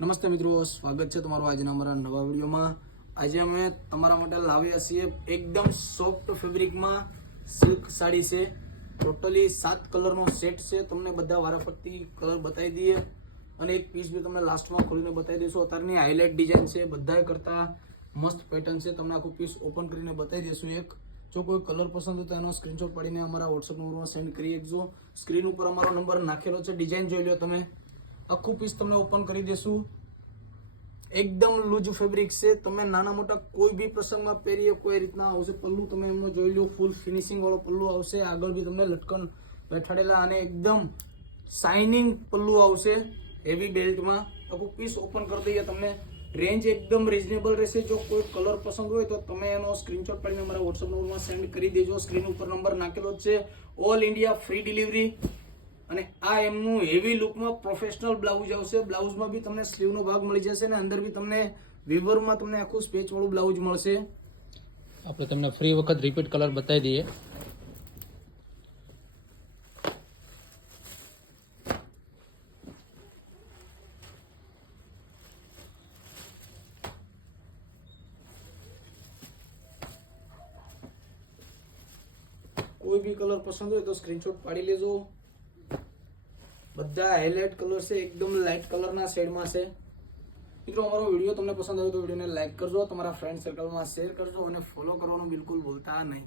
નમસ્તે મિત્રો, સ્વાગત છે તમારું આજના અમારા નવા વિડીયોમાં। આજે અમે તમારા માટે લાવ્યા છીએ એકદમ સોફ્ટ ફેબ્રિકમાં સિલ્ક સાડી છે। ટોટલી 7 કલરનો સેટ છે। તમને બધા વારાફરતી કલર બતાવી દઈએ અને એક પીસ બી તમને લાસ્ટમાં ખોલીને બતાવી દઈશું। અત્યારની હાઇલાઇટ ડિઝાઇન છે, બધા કરતા મસ્ત પેટર્ન છે। તમને આખું પીસ ઓપન કરીને બતાવી દઈશું। એક જો કોઈ કલર પસંદ હોય તો એનો સ્ક્રીનશોટ પાડીને અમારા વોટ્સએપ નંબરમાં સેન્ડ કરી દેજો। સ્ક્રીન ઉપર અમારો નંબર નાખેલો છે, ડિઝાઇન જોઈ લો તમે। આખું પીસ તમને ઓપન કરી દેશું। एकदम लूज फेब्रिक से તમે નાના મોટા કોઈ બી પ્રસંગમાં પહેરીએ કોઈ રીતના આવશે। પલ્લુ તમે એમનો જોઈ લો, ફૂલ ફિનિશિંગ વાળો પલ્લુ આવશે। આગળ બી તમને લટકન બેઠાડેલા અને એકદમ શાઇનિંગ પલ્લુ આવશે હેવી બેલ્ટમાં। આખું પીસ ઓપન કરી દઈએ તમને। રેન્જ એકદમ રીઝનેબલ રહેશે। જો કોઈ કલર પસંદ હોય તો તમે એનો સ્ક્રીનશોટ પાડીને અમારા વોટ્સએપ નંબરમાં સેન્ડ કરી દેજો। સ્ક્રીન ઉપર નંબર નાખેલો છે। All India free delivery. અને આ એમનું હેવી લુકમાં પ્રોફેશનલ બ્લાઉઝ આવશે। બ્લાઉઝમાં બી તમને સ્લીવનો ભાગ મળી જશે અને અંદર બી તમને વિવરમાં તમને આખું સ્પેચ વાળું બ્લાઉઝ મળશે। આપણે તમને ફ્રી વખત રિપીટ કલર બતાવી દઈએ। કોઈ બી કલર પસંદ હોય તો સ્ક્રીનશોટ પાડી લેજો। બધા હાઇલાઇટ કલર છે, એકદમ લાઇટ કલરના શેડમાં છે। મિત્રો, અમારો વિડીયો તમને પસંદ આવ્યો તો વિડીયોને લાઈક કરજો, તમારા ફ્રેન્ડ સર્કલમાં શેર કરજો અને ફોલો કરવાનું બિલકુલ ભૂલતા નહીં।